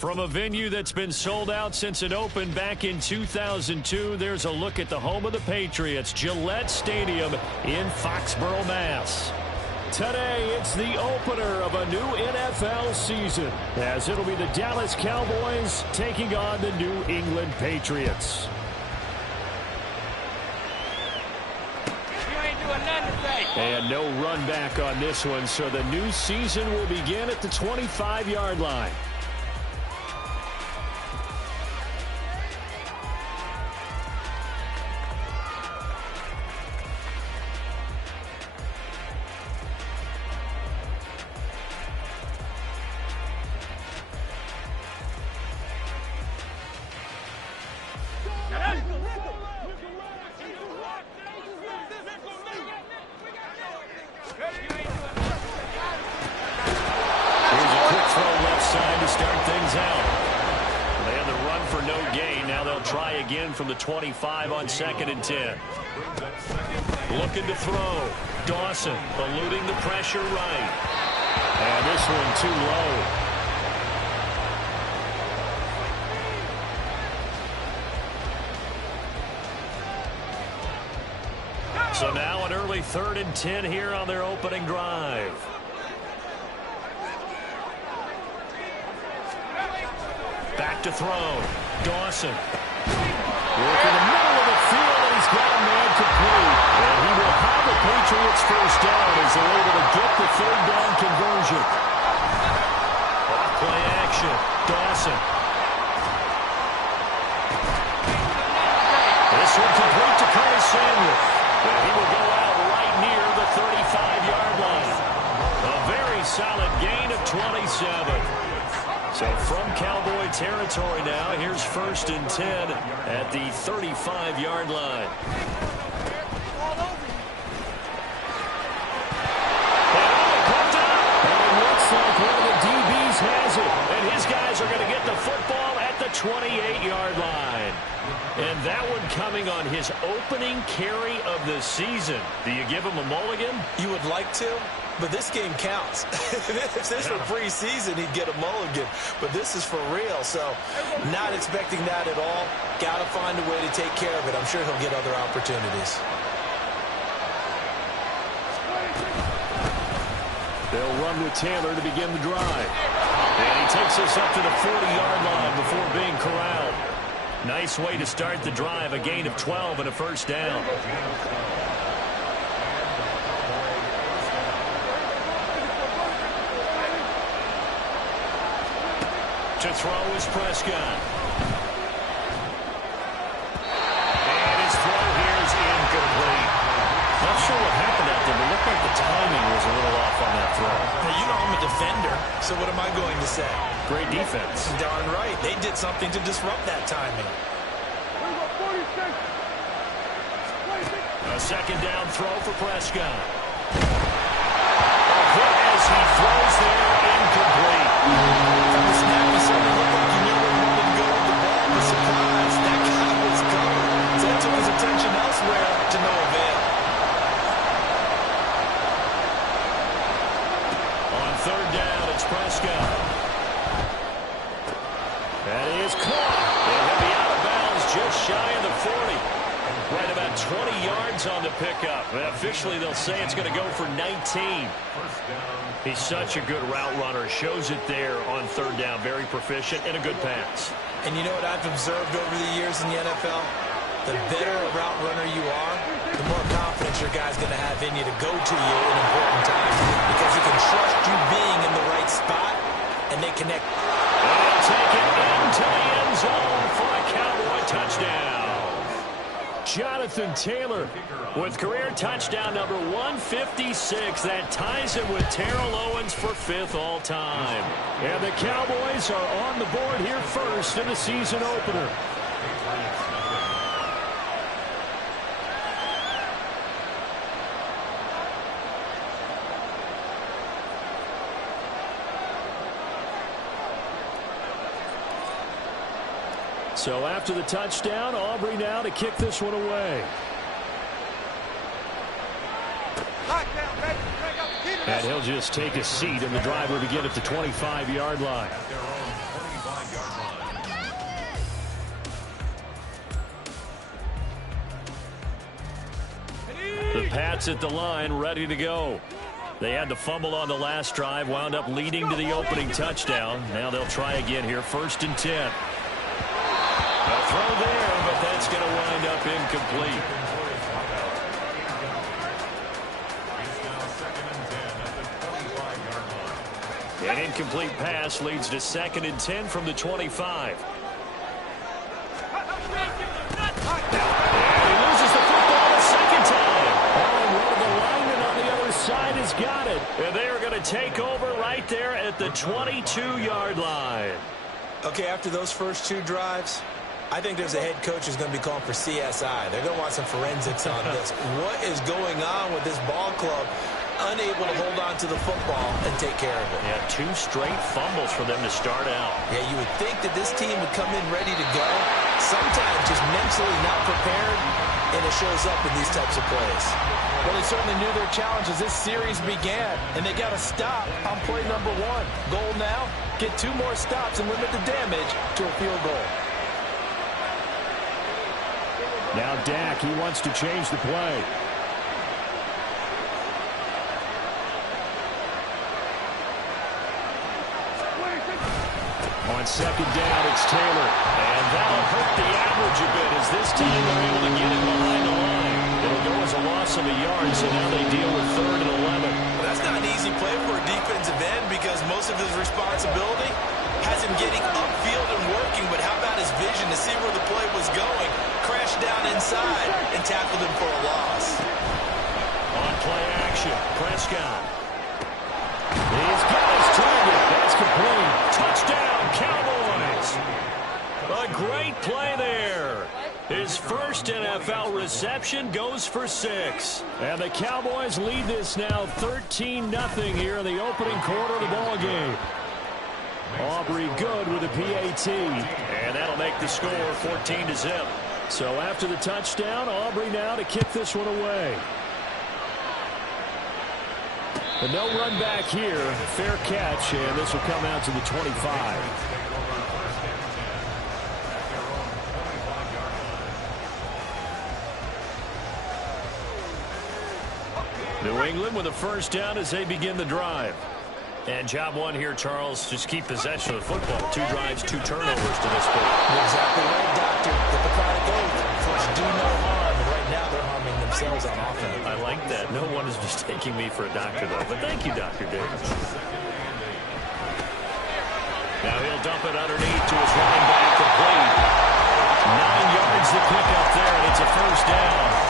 From a venue that's been sold out since it opened back in 2002, there's a look at the home of the Patriots, Gillette Stadium in Foxborough, Mass. Today, it's the opener of a new NFL season, as it'll be the Dallas Cowboys taking on the New England Patriots. And no run back on this one, so the new season will begin at the 25-yard line. From the 25 on 2nd and 10. Looking to throw. Dawson eluding the pressure right. And this one too low. So now an early 3rd and 10 here on their opening drive. Back to throw. Dawson. Work in the middle of the field, and he's got a man complete. And he will have the Patriots first down as they're able to get the 3rd down conversion. Off play action. Dawson. This one complete to Curtis Samuel. And he will go out right near the 35-yard line. A very solid gain of 27. So from Cowboy territory now, here's 1st and 10 at the 35-yard line. And it looks like one of the DBs has it. And his guys are going to get the football at the 28-yard line. And that one coming on his opening carry of the season. Do you give him a mulligan? You would like to, but this game counts. If this were preseason, he'd get a mulligan. But this is for real, so not expecting that at all. Got to find a way to take care of it. I'm sure he'll get other opportunities. They'll run with Taylor to begin the drive. And he takes us up to the 40-yard line before being corralled. Nice way to start the drive, a gain of 12 and a first down. To throw is Prescott. And his throw here is incomplete. Not sure what happened out there, but it looked like the timing was a little off on that throw. Now, you know I'm a defender, so what am I going to say? Great defense. Darn right. They did something to disrupt that timing. A 2nd down throw for Prescott. A hit as he throws there, incomplete. From the snap, he certainly looked like he knew where he wanted to go with the ball. The surprise, that guy was covered. So that took his attention elsewhere to no avail. On 3rd down, it's Prescott. That is caught. And he'll be out of bounds just shy of the 40. Right about 20 yards on the pickup. And officially, they'll say it's going to go for 19. He's such a good route runner. Shows it there on 3rd down. Very proficient and a good pass. And you know what I've observed over the years in the NFL? The better a route runner you are, the more confidence your guy's going to have in you to go to you in important times. Because he can trust you being in the right spot, and they connect. And they'll take it into the end zone for a Cowboy touchdown. Jonathan Taylor with career touchdown number 156. That ties him with Terrell Owens for 5th all-time. And the Cowboys are on the board here first in the season opener. So after the touchdown, Aubrey now to kick this one away. And he'll just take a seat, and the drive will begin at the 25-yard line. Pats at the line, ready to go. They had the fumble on the last drive, wound up leading to the opening touchdown. Now they'll try again here, 1st and 10. A throw there, but that's going to wind up incomplete. An incomplete pass leads to 2nd and 10 from the 25. And he loses the football a second time. Oh, one of the linemen on the other side has got it. And they are going to take over right there at the 22-yard line. Okay, after those first 2 drives, I think there's a head coach who's going to be calling for CSI. They're going to want some forensics on this. What is going on with this ball club? Unable to hold on to the football and take care of it. Yeah, 2 straight fumbles for them to start out. Yeah, you would think that this team would come in ready to go. Sometimes just mentally not prepared, and it shows up in these types of plays. Well, they certainly knew their challenge as this series began, and they got to stop on play number 1. Goal now, get 2 more stops and limit the damage to a field goal. Now Dak, he wants to change the play. On 2nd down, it's Taylor. And that'll hurt the average a bit as this team are able to get it behind the line. It'll go as a loss of a yard, so now they deal with 3rd and 11. Well, that's not an easy play for a defensive end because most of his responsibility has him getting upfield and working, but how about his vision to see where the play was going, crash down inside, and tackled him for a loss. On play action, Prescott. He's got his target. That's complete. Touchdown, Cowboys. A great play there. His first NFL reception goes for 6. And the Cowboys lead this now 13-0 here in the opening quarter of the ball game. Aubrey good with a PAT. And that'll make the score 14-0. So after the touchdown, Aubrey now to kick this one away. But no run back here. Fair catch, and this will come out to the 25. New England with a first down as they begin the drive. And job 1 here, Charles, just keep possession of the football. 2 drives, 2 turnovers to this point. You're exactly right, Doctor. The Hippocratic Oath. First, do no harm. And right now, they're harming themselves on offense. I like that. No one is mistaking me for a doctor, though. But thank you, Dr. Davis. Now he'll dump it underneath to his running back, complete. 9 yards the pickup there, and it's a first down.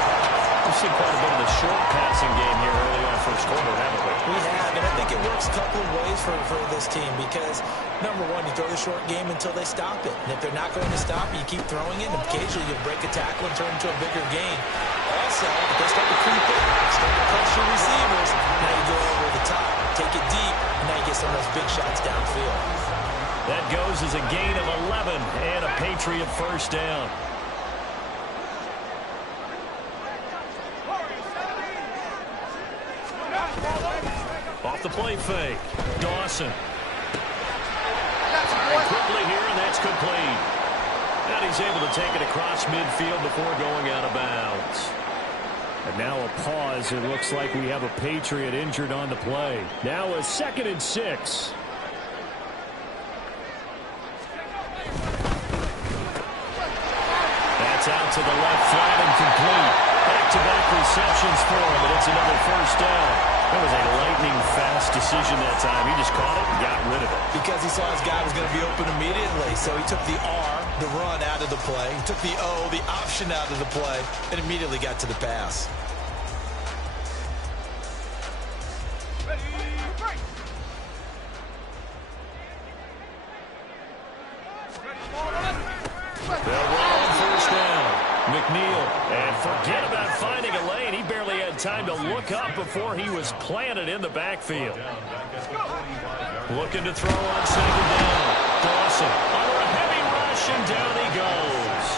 We've seen quite a bit of the short passing game here early on first quarter, haven't we? We have, and I think it works a couple of ways for this team because, number 1, you throw the short game until they stop it. And if they're not going to stop it, you keep throwing it, and occasionally you'll break a tackle and turn it into a bigger gain. Also, if they start to creep it, start to pressure receivers, now you go over the top, take it deep, and now you get some of those big shots downfield. That goes as a gain of 11 and a Patriot first down. Off the play fake. Dawson. And quickly here, and that's complete. And he's able to take it across midfield before going out of bounds. And now a pause. It looks like we have a Patriot injured on the play. Now a 2nd and 6. That's out to the left flat and complete. Back-to-back receptions for him, and it's another first down. That was a lightning-fast decision that time. He just caught it and got rid of it. Because he saw his guy was going to be open immediately, so he took the R, the run, out of the play. He took the O, the option, out of the play, and immediately got to the pass. They'll run on first down. McNeil, and forget about finding a lane. He barely had time to look up before he was planted in the backfield. Looking to throw on 2nd down. Dawson under a heavy rush, and down he goes.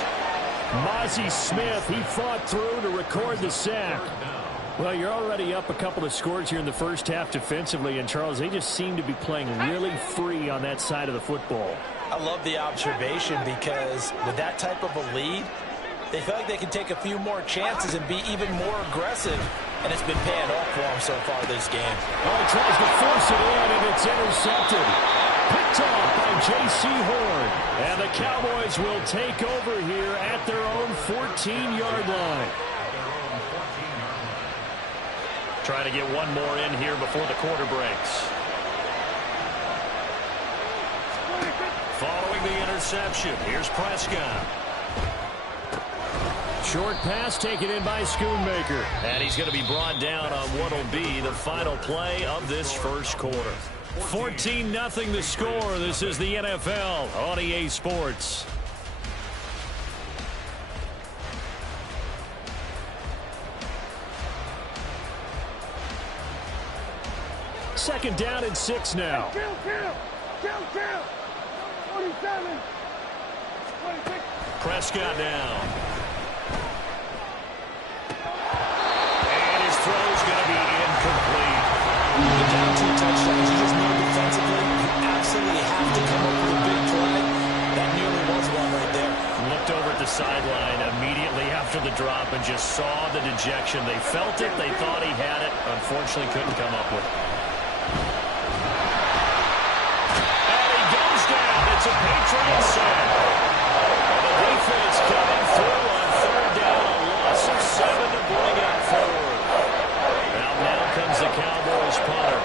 Mozzie Smith, he fought through to record the sack. Well, you're already up a couple of scores here in the first half defensively, and Charles, they just seem to be playing really free on that side of the football. I love the observation because with that type of a lead, They feel like they can take a few more chances and be even more aggressive, and it's been paying off for them so far this game. Oh, he tries to force it in, and it's intercepted. Picked off by J.C. Horn. And the Cowboys will take over here at their own 14-yard line. Trying to get one more in here before the quarter breaks. Following the interception, here's Prescott. Short pass taken in by Schoonmaker. And he's going to be brought down on what will be the final play of this first quarter. 14-0 the score. This is the NFL on EA Sports. Second down and 6 now. Kill. 27. 26. Prescott down. And his throw's going to be incomplete. The down 2 touchdowns, you just know defensively, you absolutely have to come up with a big play. That nearly was one right there. Looked over at the sideline immediately after the drop and just saw the dejection. They felt it. They thought he had it. Unfortunately, couldn't come up with it. And he goes down. It's a Patriot sack. The defense coming through on third down. A loss of 7 to bring up forward. Now comes the Cowboys punter,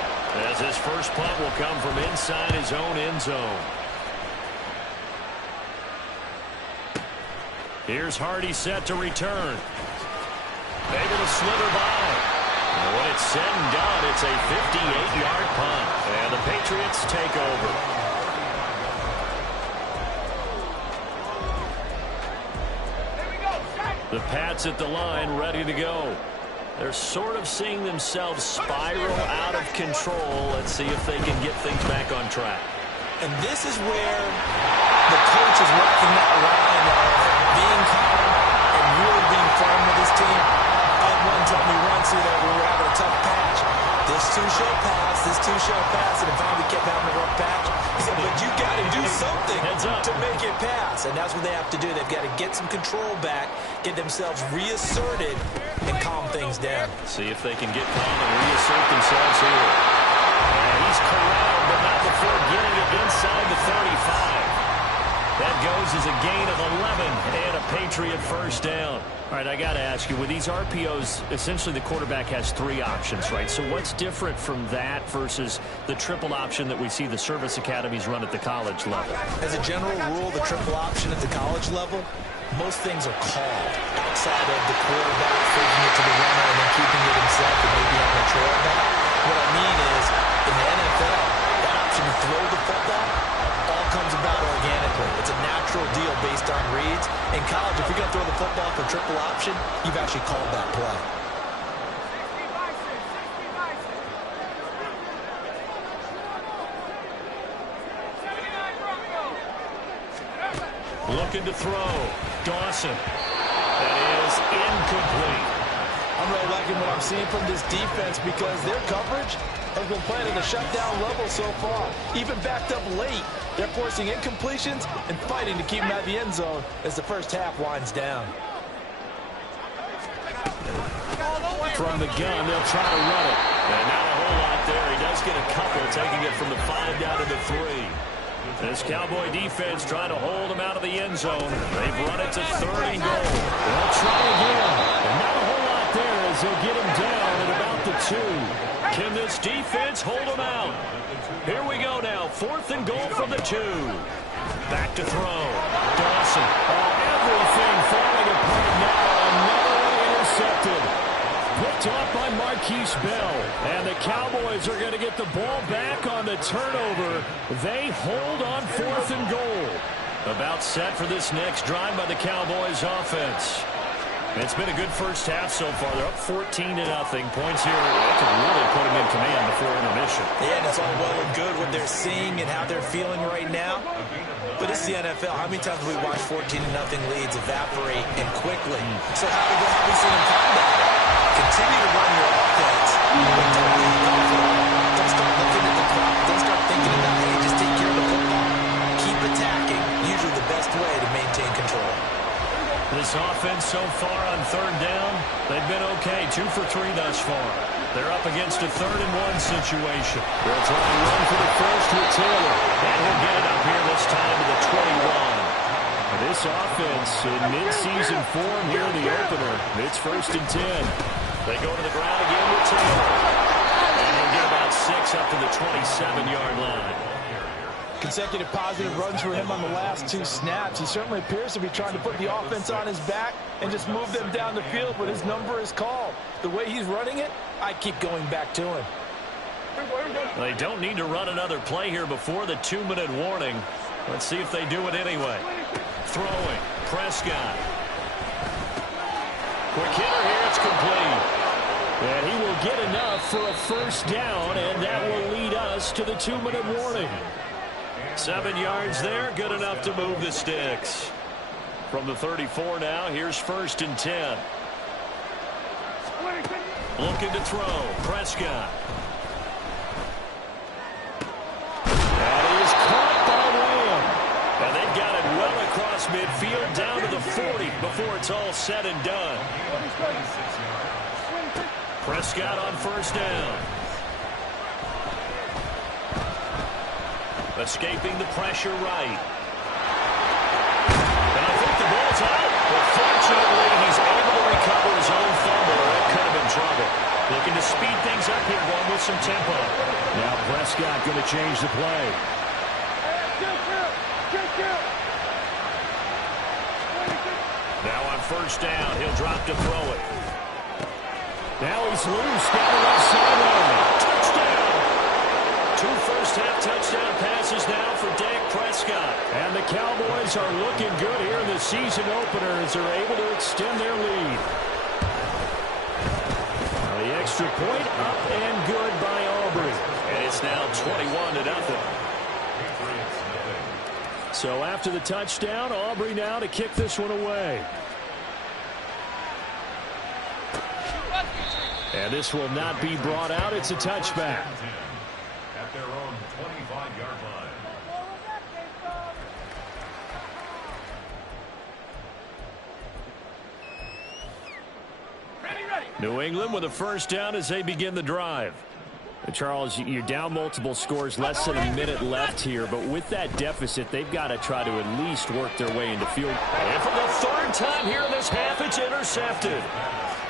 as his first punt will come from inside his own end zone. Here's Hardy set to return. Able to slither by. And when it's said and done, it's a 58-yard punt. And the Patriots take over. The Pats at the line, ready to go. They're sort of seeing themselves spiral out of control. Let's see if they can get things back on track. And this is where the coach is walking that line of being calm and really being firm with his team. Ed one told me once that we were having a tough patch. This too shall pass, this too shall pass, and if we kept having a rough patch, he said, but you got to do something to make it pass. And that's what they have to do. They've got to get some control back, get themselves reasserted, and calm things down. See if they can get calm and reassert themselves here. And he's corralled, but not before getting it inside the 35. That goes as a gain of 11 and a Patriot first down. All right, I got to ask you, with these RPOs, essentially the quarterback has 3 options, right? So what's different from that versus the triple option that we see the service academies run at the college level? As a general rule, the triple option at the college level, most things are called outside of the quarterback faking it to the runner and then keeping it himself and maybe having a trail back. What I mean is, in the NFL, the option to throw the football all comes about organically. It's a natural deal based on reads. In college, if you're going to throw the football for triple option, you've actually called that play. Looking to throw. Dawson. That is incomplete. I'm really liking what I'm seeing from this defense because their coverage has been playing at a shutdown level so far. Even backed up late, they're forcing incompletions and fighting to keep them out of the end zone as the first half winds down. From the gun, they'll try to run it. And not a whole lot there. He does get a couple, taking it from the 5 down to the 3. This Cowboy defense trying to hold him out of the end zone. They've run it to 3rd and goal. They'll try again. And not a whole lot there as they'll get him down at about the 2. Can this defense hold him out? Here we go now. 4th and goal from the 2. Back to throw. Dawson. Everything falling apart now. Another one intercepted. Picked off by Marquise Bell. And the Cowboys are going to get the ball back on the turnover. They hold on 4th and goal. About set for this next drive by the Cowboys offense. It's been a good first half so far. They're up 14-0. Points here to really put them in command before intermission. Yeah, and it's all well and good what they're seeing and how they're feeling right now. But it's the NFL. How many times have we watched 14-0 leads evaporate and quickly? So how have we seen them combat it? Continue to run your offense, but don't leave off at all. Don't start looking at the clock. Don't start thinking about, hey, just take care of the football. Keep attacking. Usually the best way to maintain control. The This offense so far on third down, they've been okay. 2 for 3 thus far. They're up against a 3rd-and-1 situation. They'll try to run for the first with Taylor. And he'll get it up here this time to the 21. This offense in mid-season form here in the opener. It's 1st and 10. They go to the ground again with Taylor. And he'll get about 6 up to the 27-yard line. Consecutive positive runs for him on the last 2 snaps. He certainly appears to be trying to put the offense on his back and just move them down the field when his number is called. The way he's running it, I keep going back to him. They don't need to run another play here before the 2-minute warning. Let's see if they do it anyway. Throwing, Prescott. Quick hitter here, it's complete. And he will get enough for a first down, and that will lead us to the 2-minute warning. 7 yards there, good enough to move the sticks. From the 34 now, here's 1st and 10. Looking to throw, Prescott. That is caught by Lamb. And they've got it well across midfield down to the 40 before it's all said and done. Prescott on first down. Escaping the pressure right. And I think the ball's out. But fortunately, he's able to recover his own fumble. That could have been trouble. Looking to speed things up here, going with some tempo. Now Prescott going to change the play. Now on first down, he'll drop to throw it. Now he's loose down the left sideline. Touchdown! 2 first-half touchdown passes now for Dak Prescott. And the Cowboys are looking good here in the season opener as they're able to extend their lead. Now the extra point up and good by Aubrey. And it's now 21-0. So after the touchdown, Aubrey now to kick this one away. And this will not be brought out. It's a touchback. At their own 25-yard line. New England with a first down as they begin the drive. Charles, you're down multiple scores, less than a minute left here, but with that deficit, they've got to try to at least work their way into field. And for the 3rd time here in this half, it's intercepted.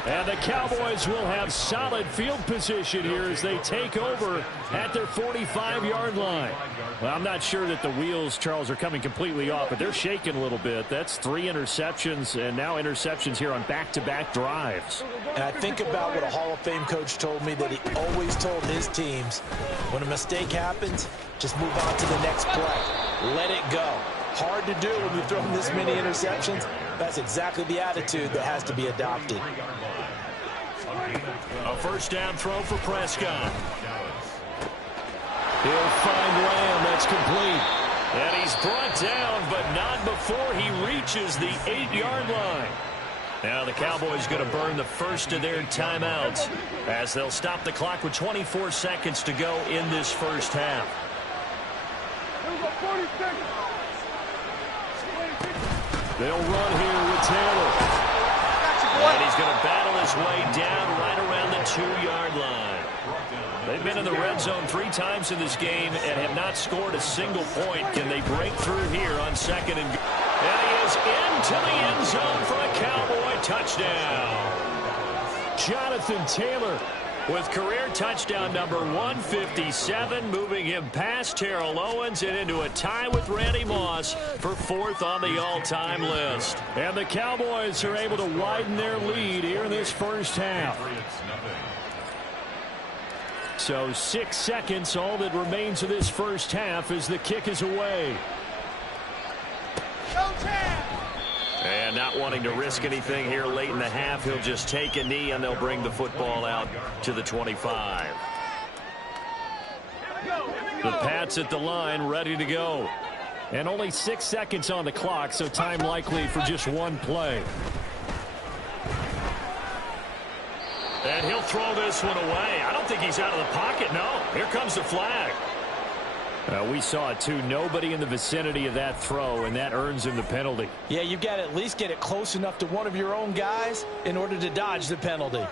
And the Cowboys will have solid field position here as they take over at their 45-yard line. Well, I'm not sure that the wheels, Charles, are coming completely off, but they're shaking a little bit. That's 3 interceptions, and now interceptions here on back-to-back drives. And I think about what a Hall of Fame coach told me that he always told his teams, when a mistake happens, just move on to the next play. Let it go. Hard to do when you've thrown this many interceptions. That's exactly the attitude that has to be adopted. A first down throw for Prescott. He'll find Lamb. That's complete. And he's brought down, but not before he reaches the 8-yard line. Now the Cowboys going to burn the first of their timeouts as they'll stop the clock with 24 seconds to go in this first half. They'll run here with Taylor. And he's going to battle his way down right around the 2-yard line. They've been in the red zone 3 times in this game and have not scored a single point. Can they break through here on 2nd and goal? And he is into the end zone for a Cowboy touchdown. Jonathan Taylor with career touchdown number 157, moving him past Terrell Owens and into a tie with Randy Moss for 4th on the all-time list. And the Cowboys are able to widen their lead here in this first half. So 6 seconds, all that remains of this first half as the kick is away. And not wanting to risk anything here late in the half, he'll just take a knee and they'll bring the football out to the 25. The Pats at the line ready to go. And only 6 seconds on the clock, so time likely for just one play. And he'll throw this one away. I don't think he's out of the pocket, no. Here comes the flag. We saw it too. Nobody in the vicinity of that throw, and that earns him the penalty. Yeah, you've got to at least get it close enough to one of your own guys in order to dodge the penalty.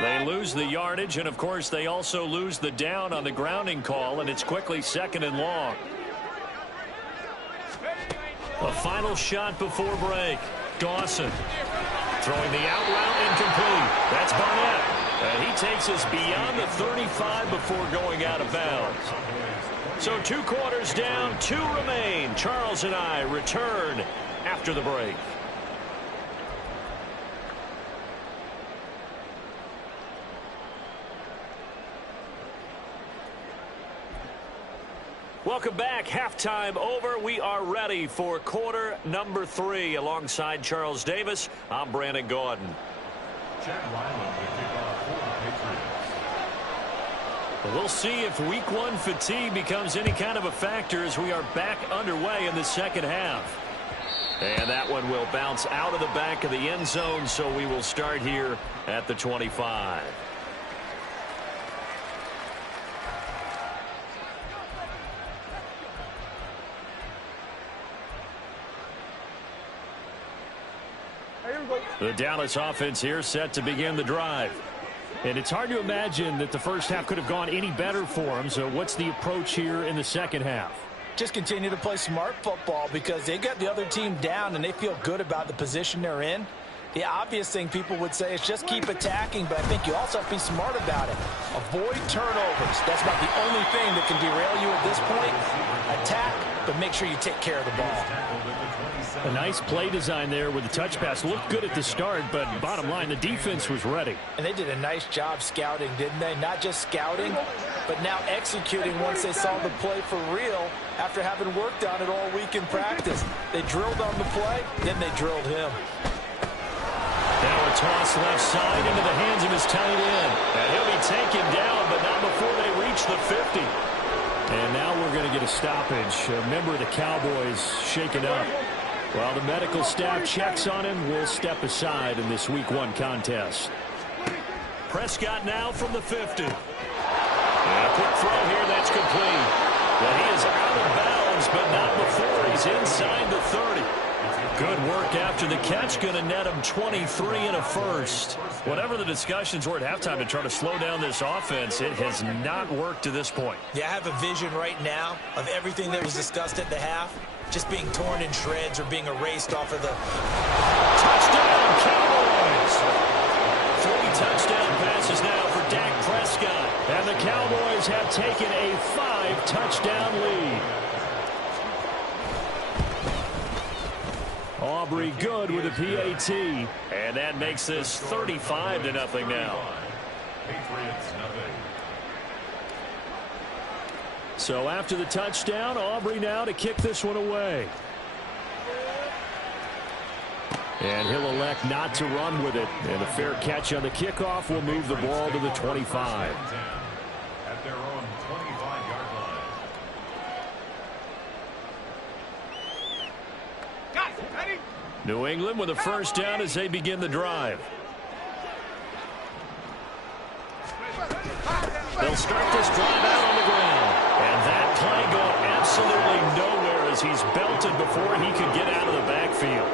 They lose the yardage, and of course they also lose the down on the grounding call, and it's quickly 2nd and long. A final shot before break. Dawson throwing the out route, incomplete. That's Barnett. And he takes us beyond the 35 before going out of bounds. So 2 quarters down, 2 remain. Charles and I return after the break. Welcome back. Halftime over. We are ready for quarter number 3. Alongside Charles Davis, I'm Brandon Gaudin. Chad Ryland will kick off for the Patriots. We'll see if week 1 fatigue becomes any kind of a factor as we are back underway in the second half. And that one will bounce out of the back of the end zone, so we will start here at the 25. The Dallas offense here set to begin the drive. And it's hard to imagine that the first half could have gone any better for them. So what's the approach here in the second half? Just continue to play smart football because they got the other team down and they feel good about the position they're in. The obvious thing people would say is just keep attacking, but I think you also have to be smart about it. Avoid turnovers. That's about the only thing that can derail you at this point. Attack, but make sure you take care of the ball. A nice play design there with the touch pass. Looked good at the start, but bottom line, the defense was ready. And they did a nice job scouting, didn't they? Not just scouting, but now executing once they saw the play for real after having worked on it all week in practice. They drilled on the play, then they drilled him. Now a toss left side into the hands of his tight end. And he'll be taken down, but not before they reach the 50. And now we're going to get a stoppage. A member of the Cowboys shaken up. While the medical staff checks on him, we'll step aside in this week 1 contest. Prescott now from the 50. And a quick throw here, that's complete. Well, he is out of bounds, but not before he's inside the 30. Good work after the catch, going to net him 23 and a first. Whatever the discussions were at halftime to try to slow down this offense, it has not worked to this point. Yeah, I have a vision right now of everything that was discussed at the half just being torn in shreds or being erased off of the touchdown Cowboys. 3 touchdown passes now for Dak Prescott. And the Cowboys have taken a 5-touchdown lead. Aubrey good with a PAT. And that makes this 35-0 now. Patriots nothing. So after the touchdown, Aubrey now to kick this one away. And he'll elect not to run with it. And a fair catch on the kickoff will move the ball to the 25. At their own 25-yard line. New England with a first down as they begin the drive. They'll start this drive out on the ground. And that play going absolutely nowhere as he's belted before he could get out of the backfield.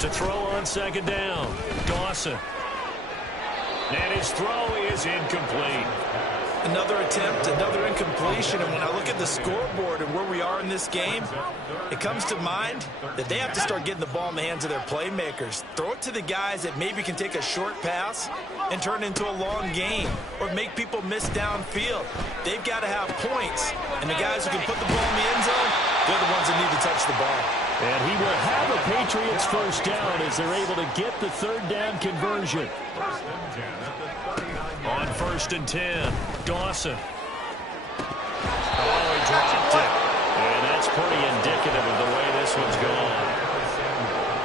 To throw on second down, Dawson. And his throw is incomplete. Another attempt, another incompletion, and when I look at the scoreboard and where we are in this game, it comes to mind that they have to start getting the ball in the hands of their playmakers. Throw it to the guys that maybe can take a short pass and turn it into a long gain or make people miss downfield. They've got to have points, and the guys who can put the ball in the end zone, they're the ones that need to touch the ball. And he will have a Patriots first down as they're able to get the third down conversion. On 1st and 10, Dawson. Oh, he dropped it. And that's pretty indicative of the way this one's gone.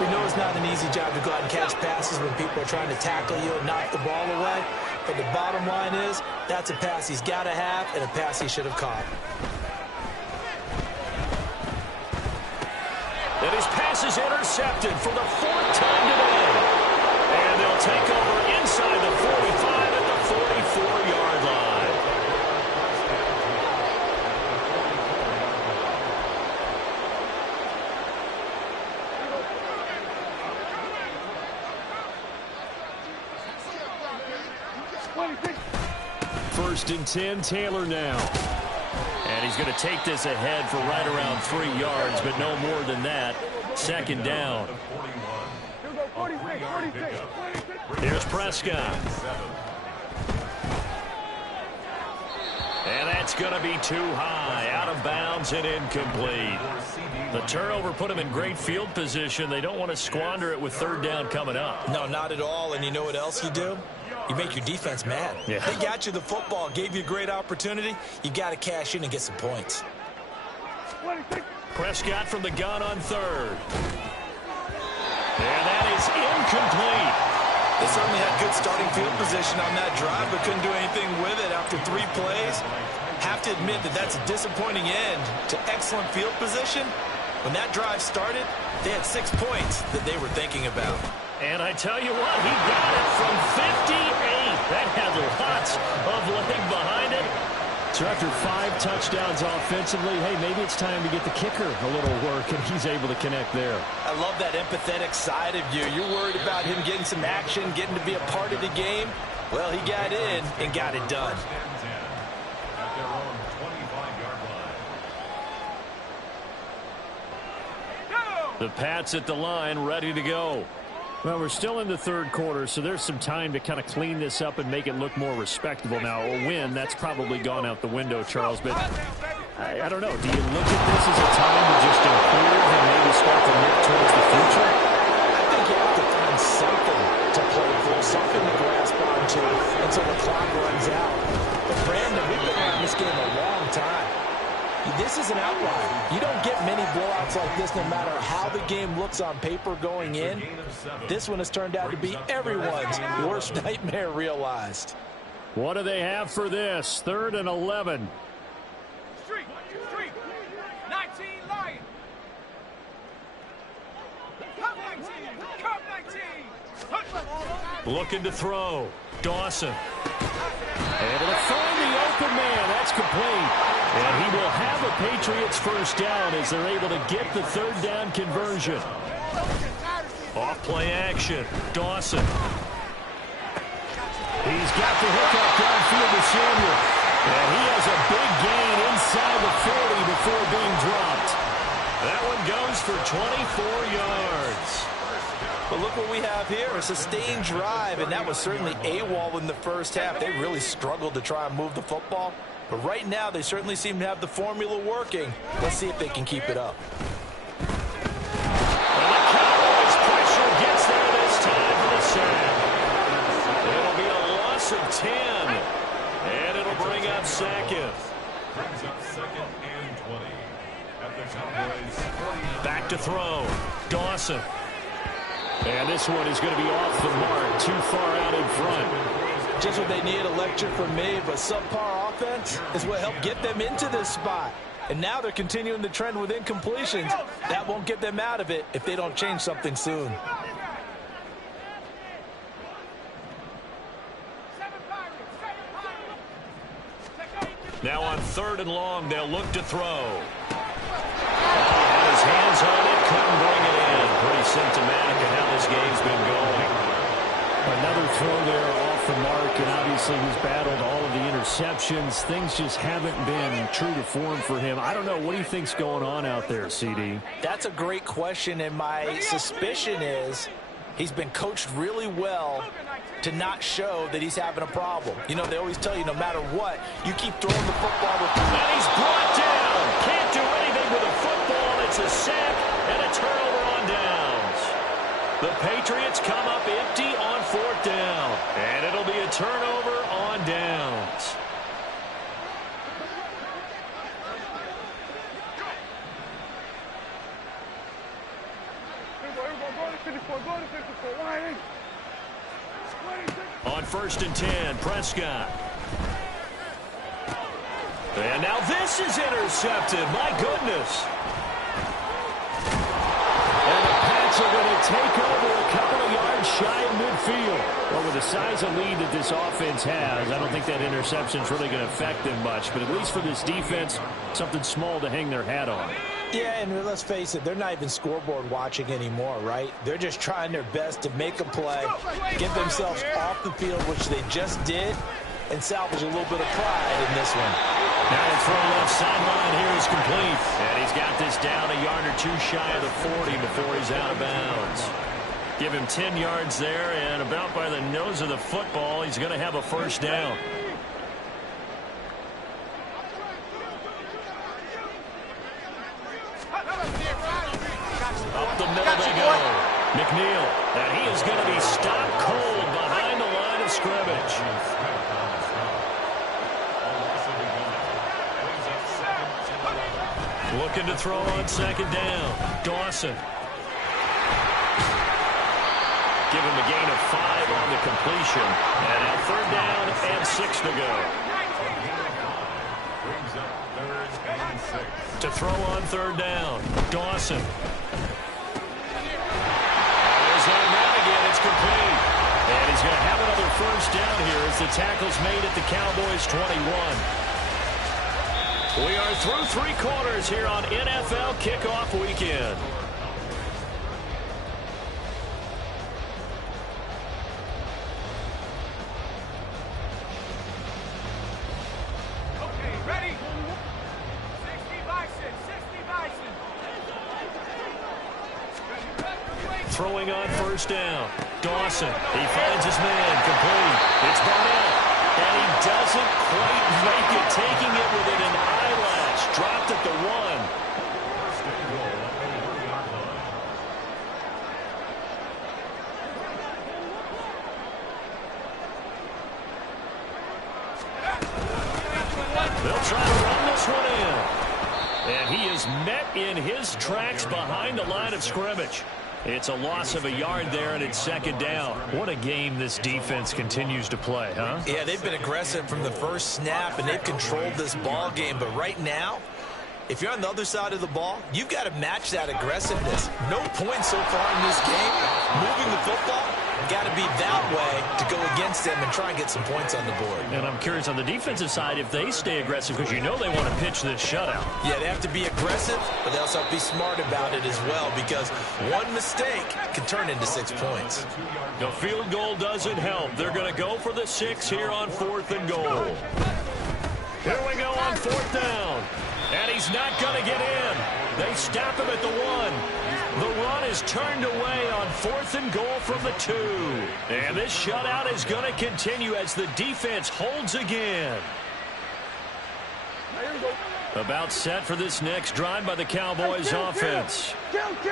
We know it's not an easy job to go out and catch passes when people are trying to tackle you and knock the ball away. But the bottom line is, that's a pass he's got to have and a pass he should have caught. And his pass is intercepted for the 4th time today. And they'll take over inside the 45 at the 44-yard line. First and 10, Taylor now. And he's going to take this ahead for right around 3 yards, but no more than that. 2nd down. Here's Prescott. And that's going to be too high. Out of bounds and incomplete. The turnover put them in great field position. They don't want to squander it with 3rd down coming up. No, not at all. And you know what else you do? You make your defense mad. Yeah. They got you the football, gave you a great opportunity. You got to cash in and get some points. Prescott from the gun on 3rd. And that is incomplete. They certainly had good starting field position on that drive, but couldn't do anything with it after 3 plays. Have to admit that that's a disappointing end to excellent field position. When that drive started, they had 6 points that they were thinking about. And I tell you what, he got it from 58. That had lots of leg behind it. So after 5 touchdowns offensively, hey, maybe it's time to get the kicker a little work, and he's able to connect there. I love that empathetic side of you. You're worried about him getting some action, getting to be a part of the game. Well, he got in and got it done. At their own 25-yard line. The Pats at the line, ready to go. Well, we're still in the 3rd quarter, so there's some time to kind of clean this up and make it look more respectable. Now, a win, that's probably gone out the window, Charles, but I don't know. Do you look at this as a time to just improve and maybe start to look towards the future? I think you have to find something to play for, something to grasp onto until the clock runs out. But, Brandon, we've been around this game a long time. This is an outlier. You don't get many blowouts like this no matter how the game looks on paper going in. This one has turned out to be everyone's worst nightmare realized. What do they have for this? 3rd and 11. Street, 19 Lion. Cup 19. Looking to throw. Dawson. Able to find the open man. That's complete. And he will have a Patriots 1st down as they're able to get the 3rd down conversion. Off play action. Dawson. He's got the hookup downfield to Samuel. And he has a big gain inside the 40 before being dropped. That one goes for 24 yards. But look what we have here, a sustained drive, and that was certainly AWOL in the 1st half. They really struggled to try and move the football. But right now, they certainly seem to have the formula working. Let's see if they can keep it up. And the Cowboys pressure gets there this time for the sack. It'll be a loss of 10. And it'll bring up 2nd. Brings up 2nd and 20. At the Cowboys 49. Back to throw. Dawson. And this one is going to be off the mark, too far out in front. Just what they need, a lecture from me, but subpar offense is what helped get them into this spot. And now they're continuing the trend with incompletions. That won't get them out of it if they don't change something soon. Now on 3rd and long, they'll look to throw. Had his hands on it, couldn't bring it in. Pretty symptomatic of how this game's been going. Another throw there off the mark, and obviously he's battled all of the interceptions. Things just haven't been true to form for him. I don't know. What do you think's going on out there, CD? That's a great question, and my suspicion is he's been coached really well to not show that he's having a problem. You know, they always tell you no matter what, you keep throwing the football with the... And he's brought down. Can't do anything with a football. It's a sack and a turnover on downs. The Patriots come up empty on 4th down. And it'll be a turnover on downs. On 1st and 10, Prescott. And now this is intercepted. My goodness. Jets are going to take over a couple of yards shy of midfield. Well, with the size of lead that this offense has, I don't think that interception is really going to affect them much. But at least for this defense, something small to hang their hat on. Yeah, and let's face it, they're not even scoreboard watching anymore, right? They're just trying their best to make a play, get themselves off the field, which they just did, and salvage a little bit of pride in this one. Now the throw left sideline here is complete. And he's got this down a yard or two shy of the 40 before he's out of bounds. Give him 10 yards there, and about by the nose of the football, he's going to have a first down. Up the middle they go. McNeil, and he is going to be stopped cold behind the line of scrimmage. Looking to throw on second down. Dawson. Give him a gain of 5 on the completion. And now third down and 6 to go. Brings up 3rd and 6. To throw on third down. Dawson. There's that run again. It's complete. And he's going to have another first down here as the tackle's made at the Cowboys' 21. We are through 3 quarters here on NFL Kickoff Weekend. Okay, ready? 60 Bison, 60 Bison. Throwing on first down. Dawson. He finds his man. Complete. It's Barnett. And he doesn't quite make it, taking it within an eyelash. Dropped at the 1. They'll try to run this one in. And he is met in his tracks behind the line of scrimmage. It's a loss of a yard there, and it's second down. What a game this defense continues to play, huh? Yeah, they've been aggressive from the first snap, and they've controlled this ball game. But right now, if you're on the other side of the ball, you've got to match that aggressiveness. No points so far in this game. Moving the football, got to be that way to go against them and try and get some points on the board. And I'm curious on the defensive side if they stay aggressive, because you know they want to pitch this shutout. Yeah, they have to be aggressive, but they also have to be smart about it as well, because one mistake can turn into 6 points. The field goal doesn't help. They're going to go for the 6 here on 4th and goal. Here we go on 4th down. And he's not going to get in. They stop him at the 1. The run is turned away on 4th and goal from the 2. And this shutout is going to continue as the defense holds again. About set for this next drive by the Cowboys offense.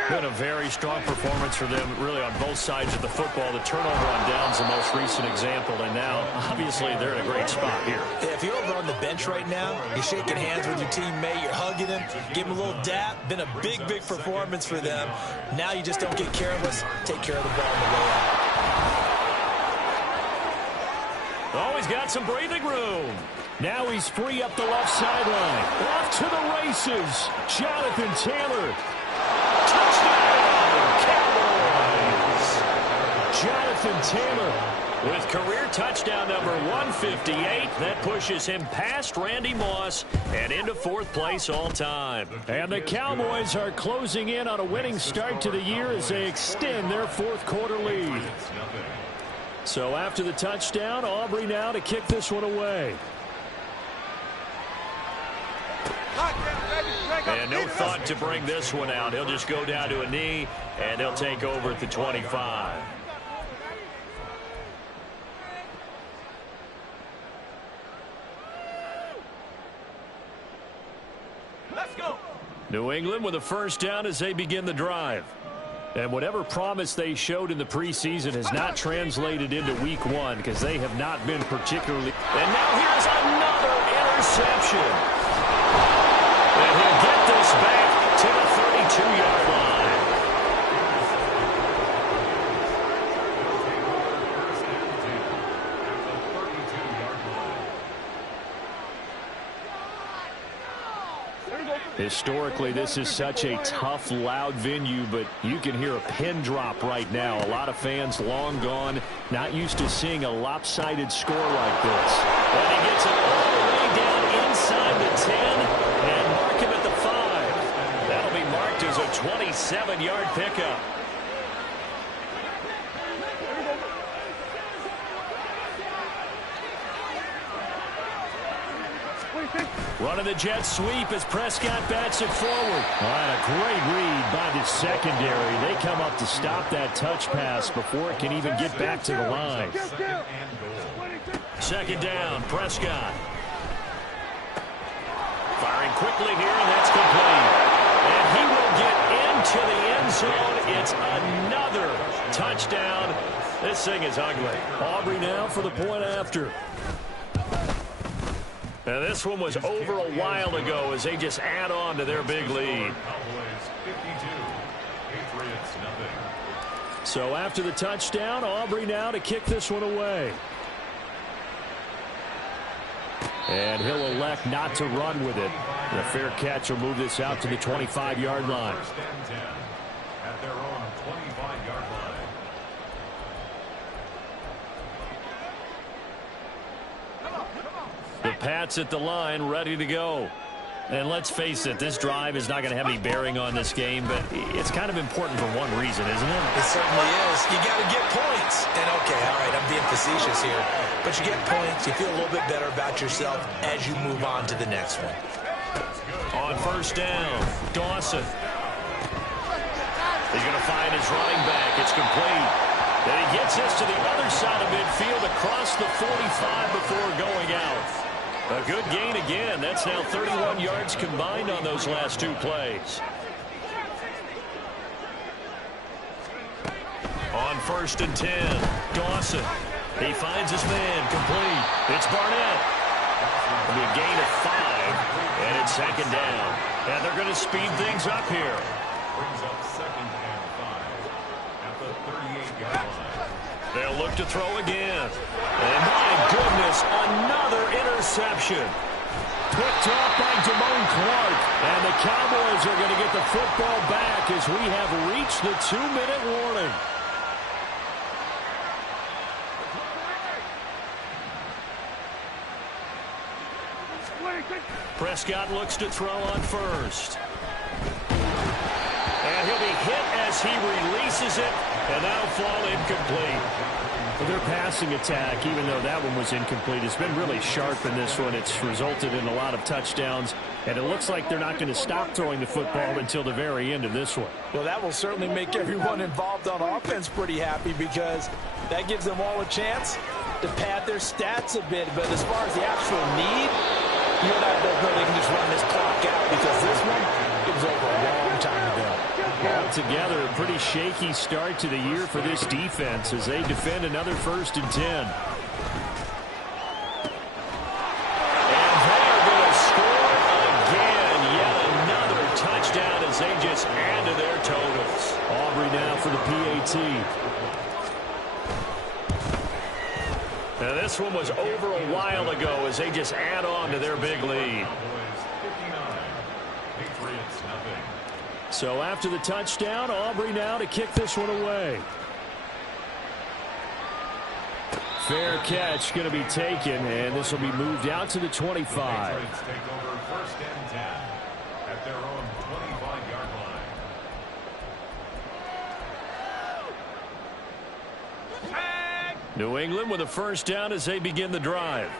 Been a very strong performance for them, really, on both sides of the football. The turnover on downs the most recent example, and now, obviously, they're in a great spot here. Yeah, if you're over on the bench right now, you're shaking hands with your teammate, you're hugging him, give him a little dap. Been a big, big performance for them. Now you just don't get careless. Take care of the ball on the way out. Oh, he's got some breathing room. Now he's free up the left sideline. Off to the races. Jonathan Taylor. Touchdown, Cowboys. Jonathan Taylor with career touchdown number 158. That pushes him past Randy Moss and into 4th place all time. And the Cowboys are closing in on a winning start to the year as they extend their 4th quarter lead. So after the touchdown, Aubrey now to kick this one away. And no thought to bring this one out. He'll just go down to a knee, and they'll take over at the 25. Let's go. New England with a first down as they begin the drive. And whatever promise they showed in the preseason has not translated into week 1 because they have not been particularly. And now here's another interception. And he'll get this back to the 32-yard line. There you go. Historically, this is such a tough, loud venue, but you can hear a pin drop right now. A lot of fans long gone, not used to seeing a lopsided score like this. And he gets it all the way down inside the 10 and mark him at the 5. That'll be marked as a 27-yard pickup. Running the jet sweep as Prescott bats it forward. And a great read by the secondary. They come up to stop that touch pass before it can even get back to the line. Second down, Prescott. Firing quickly here, and that's complete. And he will get into the end zone. It's another touchdown. This thing is ugly. Aubrey now for the point after. Now this one was over a while ago as they just add on to their big lead. So after the touchdown, Aubrey now to kick this one away. And he'll elect not to run with it. And a fair catch will move this out to the 25-yard line. At their own 25-yard line. The Pats at the line, ready to go. And let's face it, this drive is not going to have any bearing on this game, but it's kind of important for one reason, isn't it? It certainly is. You got to get points. And okay, all right, I'm being facetious here. But you get points, you feel a little bit better about yourself as you move on to the next one. On first down, Dawson. He's going to find his running back. It's complete. Then he gets this to the other side of midfield across the 45 before going out. A good gain again. That's now 31 yards combined on those last two plays. On first and 10, Dawson. He finds his man, complete. It's Barnett. It'll be a gain of 5, and it's second down. And they're going to speed things up here. Brings up second and 5 at the 38-yard line. They'll look to throw again. And my goodness, another interception. Picked off by Damone Clark. And the Cowboys are going to get the football back as we have reached the 2-minute warning. Prescott looks to throw on first. And he'll be hit as he releases it, and that'll fall incomplete. Well, their passing attack, even though that one was incomplete, has been really sharp in this one. It's resulted in a lot of touchdowns, and it looks like they're not going to stop throwing the football until the very end of this one. Well, that will certainly make everyone involved on offense pretty happy because that gives them all a chance to pad their stats a bit. But as far as the actual need, you and I both know they can just run this clock out because this one, it was over a long time ago. Altogether, a pretty shaky start to the year for this defense as they defend another first and 10. And they're going to score again. Yet another touchdown as they just add to their totals. Aubrey now for the PAT. Now this one was over a while ago as they just add on to their big lead. So after the touchdown, Aubrey now to kick this one away. Fair catch going to be taken, and this will be moved out to the 25. Take over first and 10 at their own 25-yard line. New England with a first down as they begin the drive.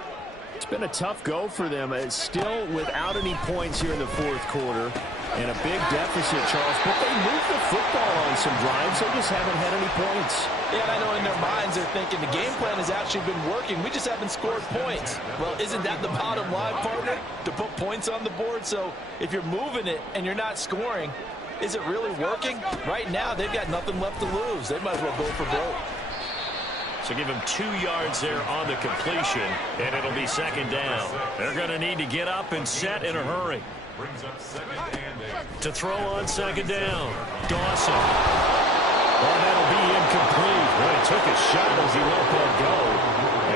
It's been a tough go for them. It's still without any points here in the fourth quarter. And a big deficit, Charles. But they moved the football on some drives. They just haven't had any points. Yeah, and I know in their minds they're thinking the game plan has actually been working. We just haven't scored points. Well, isn't that the bottom line, partner? To put points on the board? So if you're moving it and you're not scoring, is it really working? Right now, they've got nothing left to lose. They might as well go for broke. So give him 2 yards there on the completion, and it'll be second down. They're going to need to get up and set in a hurry. Brings up second and 8. To throw on second down, Dawson. Oh, that'll be incomplete. Well, he took a shot as he let that go,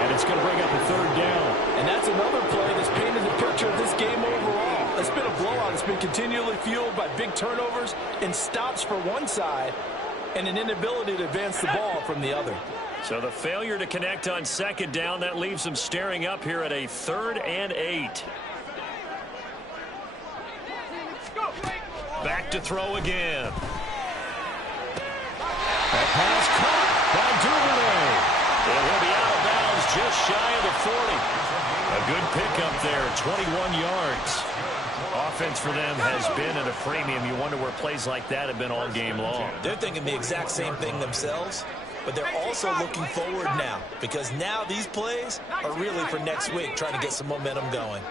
and it's going to bring up a third down. And that's another play that's painted the picture of this game overall. It's been a blowout. It's been continually fueled by big turnovers and stops for one side and an inability to advance the ball from the other. So the failure to connect on second down, that leaves them staring up here at a 3rd and 8. Back to throw again. That pass caught by Duvernay. It will be out of bounds just shy of the 40. A good pickup there, 21 yards. Offense for them has been at a premium. You wonder where plays like that have been all game long. They're thinking the exact same thing themselves, but they're also looking forward now because now these plays are really for next week, trying to get some momentum going.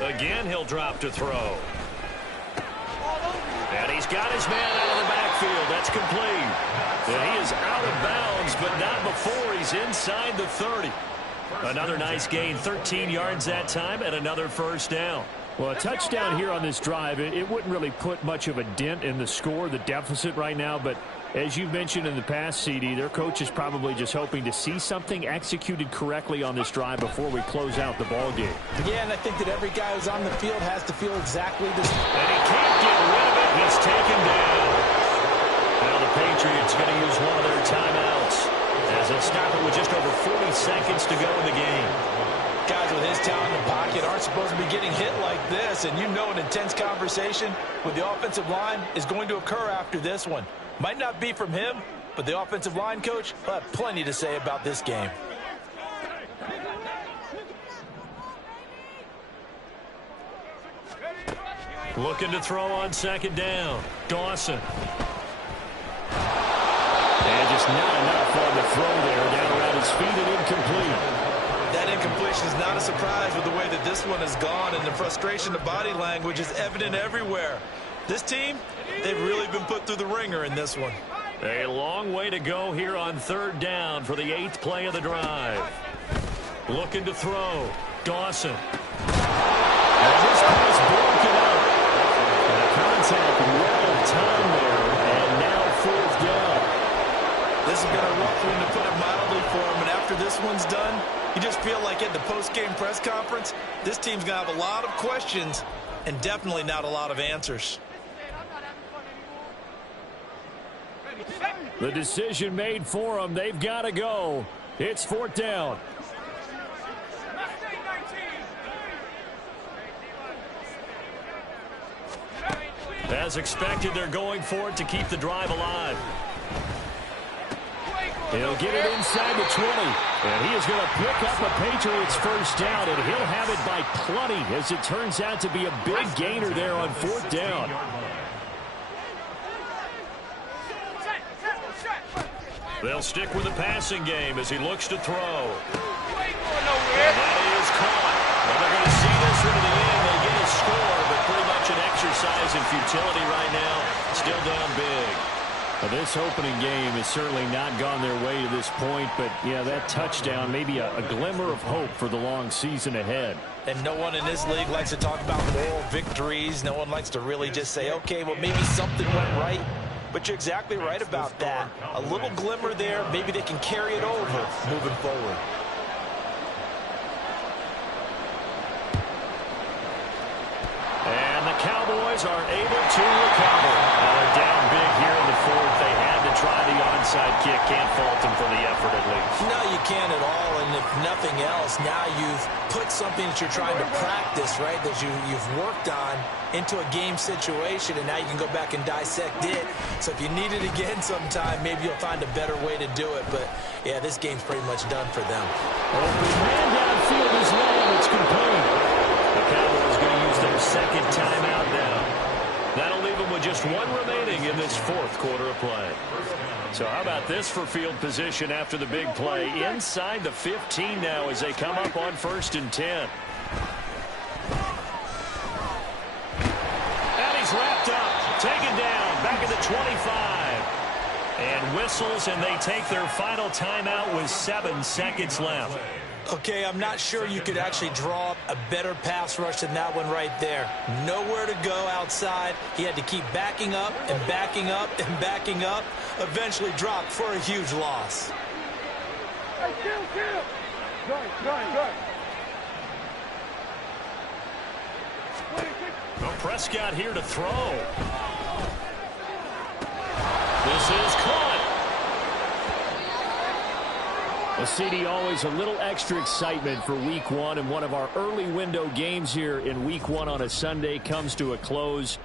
Again, he'll drop to throw. And he's got his man out of the backfield. That's complete. And he is out of bounds, but not before he's inside the 30. Another nice gain, 13 yards that time, and another first down. Well, a touchdown here on this drive, it wouldn't really put much of a dent in the score, the deficit right now, but as you've mentioned in the past, CD, their coach is probably just hoping to see something executed correctly on this drive before we close out the ball game. Yeah, and I think that every guy who's on the field has to feel exactly the same. And he can't get rid of it. He's taken down. Now the Patriots going to use one of their timeouts as they'll stop it with just over 40 seconds to go in the game. Guys with his talent in the pocket aren't supposed to be getting hit like this, and you know an intense conversation with the offensive line is going to occur after this one. Might not be from him, but the offensive line coach will have plenty to say about this game. Looking to throw on second down. Dawson. And just not enough on the throw there. Down around his feet and incomplete. That incompletion is not a surprise with the way that this one has gone, and the frustration of body language is evident everywhere. This team, they've really been put through the ringer in this one. A long way to go here on third down for the 8th play of the drive. Looking to throw. Dawson. And this pass broken up. And a contact well timed there. And now 4th down. This has been a rough one to put it mildly for him, and after this one's done, you just feel like at the post-game press conference, this team's going to have a lot of questions and definitely not a lot of answers. The decision made for them. They've got to go. It's 4th down. As expected, they're going for it to keep the drive alive. He'll get it inside the 20. And he is going to pick up a Patriots first down, and he'll have it by plenty as it turns out to be a big gainer there on 4th down. They'll stick with the passing game as he looks to throw. And that is caught. Well, they're going to see this one to the end. They get a score, but pretty much an exercise in futility right now. Still down big. Well, this opening game has certainly not gone their way to this point, but, yeah, that touchdown, maybe a glimmer of hope for the long season ahead. And no one in this league likes to talk about moral victories. No one likes to really just say, okay, well, maybe something went right. But you're exactly right about that. A little glimmer there, maybe they can carry it over moving forward. And the Cowboys are able to recover. They're down big here in the 4th. They had to try the onside kick. Can't fault them for the effort at least. No, you can't at all. And if nothing else, now you've put something that you're trying to practice, right, that you've worked on into a game situation, and now you can go back and dissect it. So if you need it again sometime, maybe you'll find a better way to do it. But, yeah, this game's pretty much done for them. Open man downfield is long. It's complete. The Cowboys going to use their second timeout now. That'll leave them with just one remaining in this 4th quarter of play. So how about this for field position after the big play? Inside the 15 now as they come up on 1st and 10. And he's wrapped up, taken down, back at the 25. And whistles, and they take their final timeout with 7 seconds left. Okay, I'm not sure you could actually draw up a better pass rush than that one right there. Nowhere to go outside. He had to keep backing up and backing up and backing up. Eventually dropped for a huge loss. Hey, good. Well, Prescott here to throw. This is caught. Well, CD, always a little extra excitement for Week 1, and one of our early window games here in Week 1 on a Sunday comes to a close.